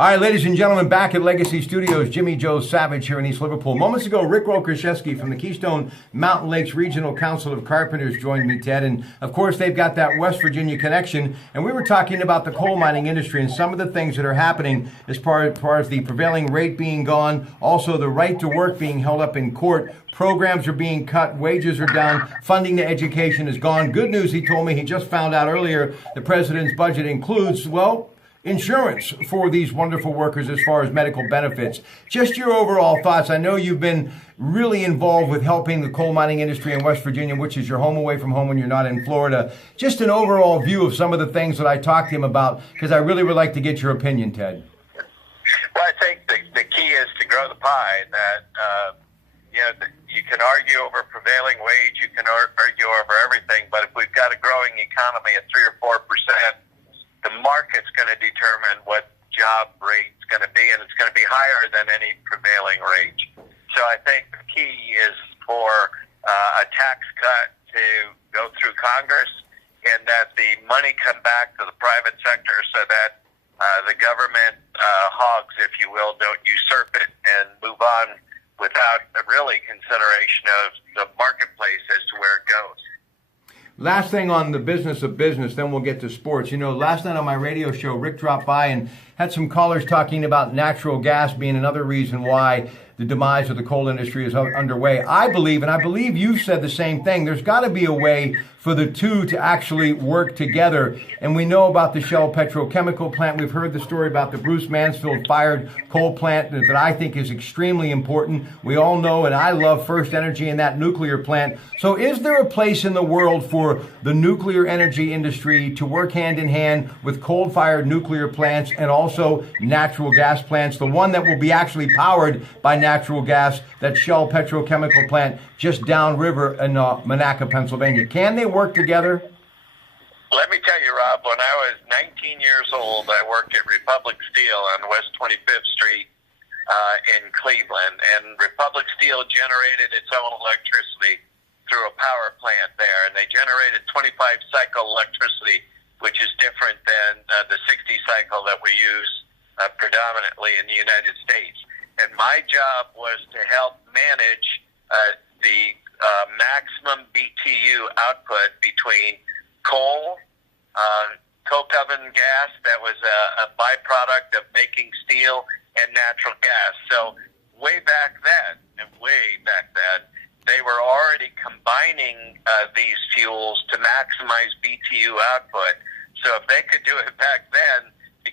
All right, ladies and gentlemen, back at Legacy Studios, Jimmy Joe Savage here in East Liverpool. Moments ago, Rick Rokoszewski from the Keystone Mountain Lakes Regional Council of Carpenters joined me, Ted. And, of course, they've got that West Virginia connection. And we were talking about the coal mining industry and some of the things that are happening as far as the prevailing rate being gone, also the right to work being held up in court. Programs are being cut, wages are down, funding to education is gone. Good news, he told me, he just found out earlier, the president's budget includes, well, insurance for these wonderful workers as far as medical benefits. Just your overall thoughts. I know you've been really involved with helping the coal mining industry in West Virginia, which is your home away from home when you're not in Florida. Just an overall view of some of the things that I talked to him about, because I really would like to get your opinion, Ted. Well, I think the key is to grow the pie. That you can argue over prevailing wage, you can argue over everything, but if we've got a growing economy at 3 or 4%, the market's going to determine what job rate's going to be, and it's going to be higher than any prevailing wage. So I think the key is for a tax cut to go through Congress, and that the money come back to the private sector so that the government hogs, if you will, don't usurp it and move on without really consideration of the marketplace as to where it goes. Last thing on the business of business, then we'll get to sports. You know, last night on my radio show, Rick dropped by and had some callers talking about natural gas being another reason why the demise of the coal industry is underway. I believe, and I believe you've said the same thing, there's got to be a way for the two to actually work together. And we know about the Shell petrochemical plant. We've heard the story about the Bruce Mansfield fired coal plant that I think is extremely important. We all know, and I love First Energy and that nuclear plant. So is there a place in the world for the nuclear energy industry to work hand in hand with coal-fired nuclear plants and also natural gas plants, the one that will be actually powered by natural gas, that Shell petrochemical plant just downriver in Monaca, Pennsylvania? Can they work together? Let me tell you, Rob, when I was 19 years old, I worked at Republic Steel on West 25th Street in Cleveland, and Republic Steel generated its own electricity through a power plant there, and they generated 25-cycle electricity, which is different than the 60-cycle that we use predominantly in the United States. And my job was to help manage the maximum BTU output between coal, coke oven gas that was a byproduct of making steel, and natural gas. So way back then, they were already combining these fuels to maximize BTU output. So if they could do it back then to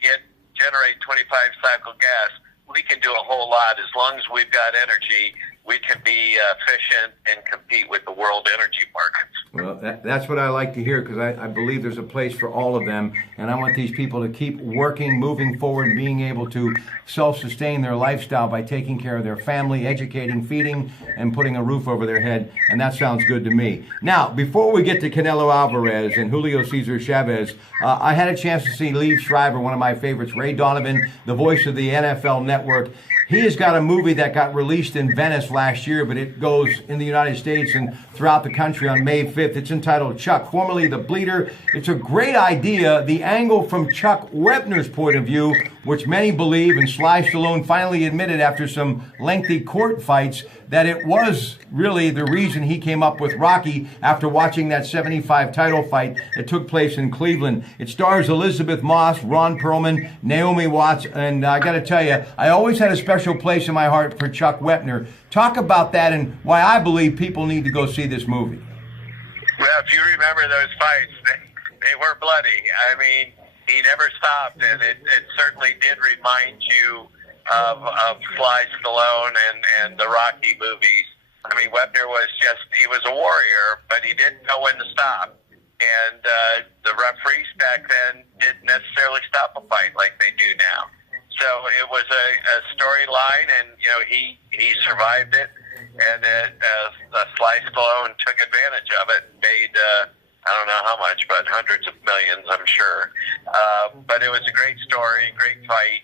generate 25-cycle gas, we can do a whole lot. As long as we've got energy, we can be efficient and compete with the world energy markets. Well, that's what I like to hear, because I believe there's a place for all of them, and I want these people to keep working, moving forward, being able to self-sustain their lifestyle by taking care of their family, educating, feeding, and putting a roof over their head, and that sounds good to me. Now, before we get to Canelo Alvarez and Julio Cesar Chavez, I had a chance to see Liev Schreiber, one of my favorites, Ray Donovan, the voice of the NFL Network. He has got a movie that got released in Venice last year, but it goes in the United States and throughout the country on May 5th. It's entitled Chuck, formerly The Bleeder. It's a great idea, the angle from Chuck Wepner's point of view, which many believe, and Sly Stallone finally admitted after some lengthy court fights, that it was really the reason he came up with Rocky after watching that 75 title fight that took place in Cleveland. It stars Elizabeth Moss, Ron Perlman, Naomi Watts, and I got to tell you, I always had a special place in my heart for Chuck Wepner. Talk about that and why I believe people need to go see this movie. Well, if you remember those fights, they were bloody. I mean, he never stopped, and it certainly did remind you of Sly Stallone and the Rocky movies. I mean, Wepner he was a warrior, but he didn't know when to stop. And the referees back then didn't necessarily stop a fight like they do now. So it was a storyline, and, he survived it. And Sly Stallone took advantage of it and made, I don't know how much, but hundreds of millions, I'm sure. But it was a great story, great fight,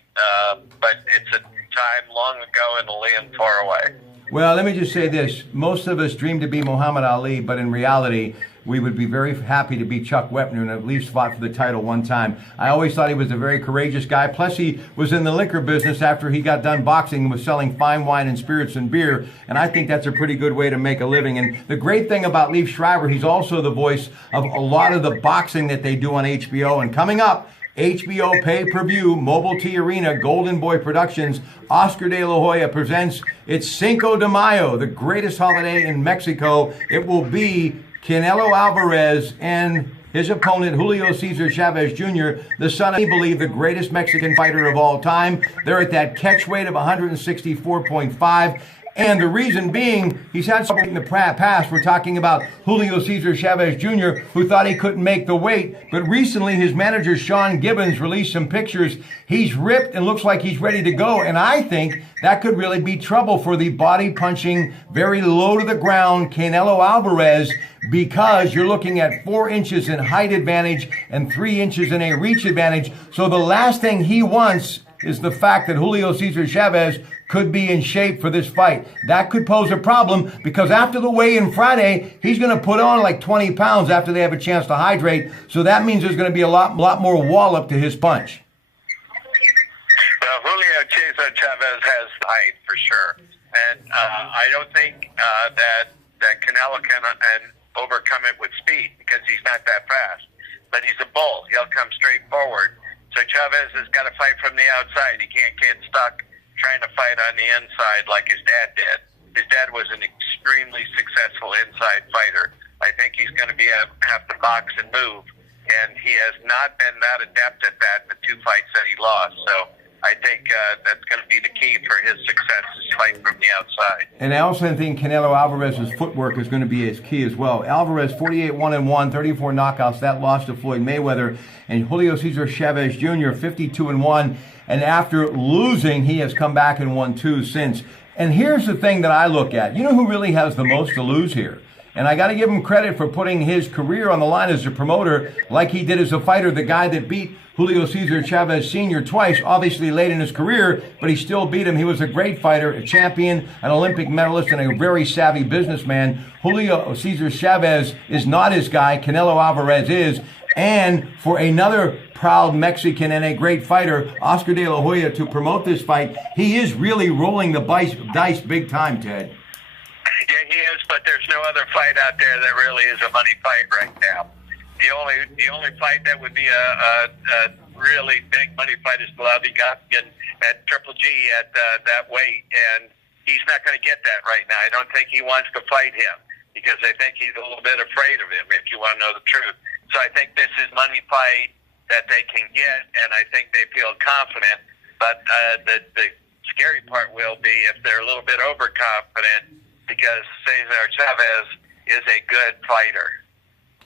but it's a time long ago in the land far away. Well, let me just say this. Most of us dream to be Muhammad Ali, but in reality, we would be very happy to beat Chuck Wepner and at least fought for the title one time. I always thought he was a very courageous guy. Plus, he was in the liquor business after he got done boxing and was selling fine wine and spirits and beer. And I think that's a pretty good way to make a living. And the great thing about Liev Schreiber, he's also the voice of a lot of the boxing that they do on HBO. And coming up, HBO pay-per-view, Mobile T Arena, Golden Boy Productions, Oscar de la Hoya presents its Cinco de Mayo, the greatest holiday in Mexico. It will be Canelo Alvarez and his opponent, Julio Cesar Chavez Jr., the son of, I believe, the greatest Mexican fighter of all time. They're at that catch weight of 164.5. And the reason being, he's had something in the past. We're talking about Julio Cesar Chavez Jr., who thought he couldn't make the weight. But recently, his manager, Sean Gibbons, released some pictures. He's ripped and looks like he's ready to go. And I think that could really be trouble for the body-punching, very low-to-the-ground Canelo Alvarez, because you're looking at 4 inches in height advantage and 3 inches in a reach advantage. So the last thing he wants is the fact that Julio Cesar Chavez could be in shape for this fight. That could pose a problem because after the weigh-in Friday, he's going to put on like 20 pounds after they have a chance to hydrate. So that means there's going to be a lot more wallop to his punch. Well, Julio Cesar Chavez has height for sure. And I don't think that Canelo can overcome it with speed because he's not that fast. But he's a bull. He'll come straight forward. So Chavez has got to fight from the outside. He can't get stuck trying to fight on the inside like his dad did. His dad was an extremely successful inside fighter. I think he's going to have to box and move, and he has not been that adept at that in the 2 fights that he lost. So I think that's going to be the key for his success, is fight from the outside. And I also think Canelo Alvarez's footwork is going to be his key as well. Alvarez, 48-1-1, 34 knockouts. That loss to Floyd Mayweather. And Julio Cesar Chavez Jr., 52-1. And after losing, he has come back and won 2 since. And here's the thing that I look at. You know who really has the most to lose here? And I got to give him credit for putting his career on the line as a promoter like he did as a fighter, the guy that beat Julio Cesar Chavez Sr. twice, obviously late in his career, but he still beat him. He was a great fighter, a champion, an Olympic medalist, and a very savvy businessman. Julio Cesar Chavez is not his guy. Canelo Alvarez is. And for another proud Mexican and a great fighter, Oscar de la Hoya, to promote this fight, he is really rolling the dice big time, Ted. Yeah, he is, but there's no other fight out there that really is a money fight right now. The only fight that would be a really big money fight is Golovkin at Triple G at that weight, and he's not going to get that right now. I don't think he wants to fight him because I think he's a little bit afraid of him, if you want to know the truth. So I think this is money fight that they can get, and I think they feel confident. But the scary part will be if they're a little bit overconfident, because Cesar Chavez is a good fighter.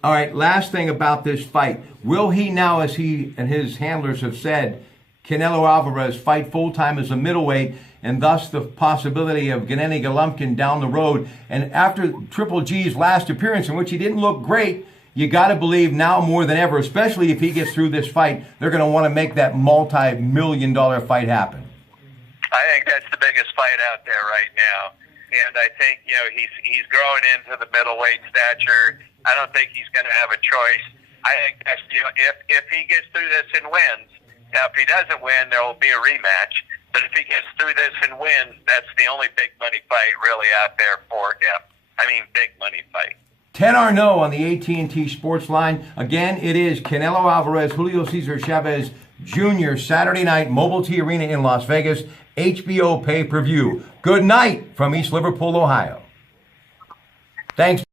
All right, last thing about this fight. Will he now, as he and his handlers have said, Canelo Alvarez fight full-time as a middleweight, and thus the possibility of Gennady Golovkin down the road? And after Triple G's last appearance, in which he didn't look great, you got to believe now more than ever, especially if he gets through this fight, they're going to want to make that multi-million-dollar fight happen. I think that's the biggest fight out there right now. And I think, he's growing into the middleweight stature. I don't think he's going to have a choice. I think that's, if he gets through this and wins, now if he doesn't win, there will be a rematch. But if he gets through this and wins, that's the only big money fight really out there for him. I mean, big money fight. 10 or no on the AT&T Sports Line. Again, it is Canelo Alvarez, Julio Cesar Chavez Jr., Saturday night, Mobile T Arena in Las Vegas, HBO pay-per-view. Good night from East Liverpool, Ohio. Thanks.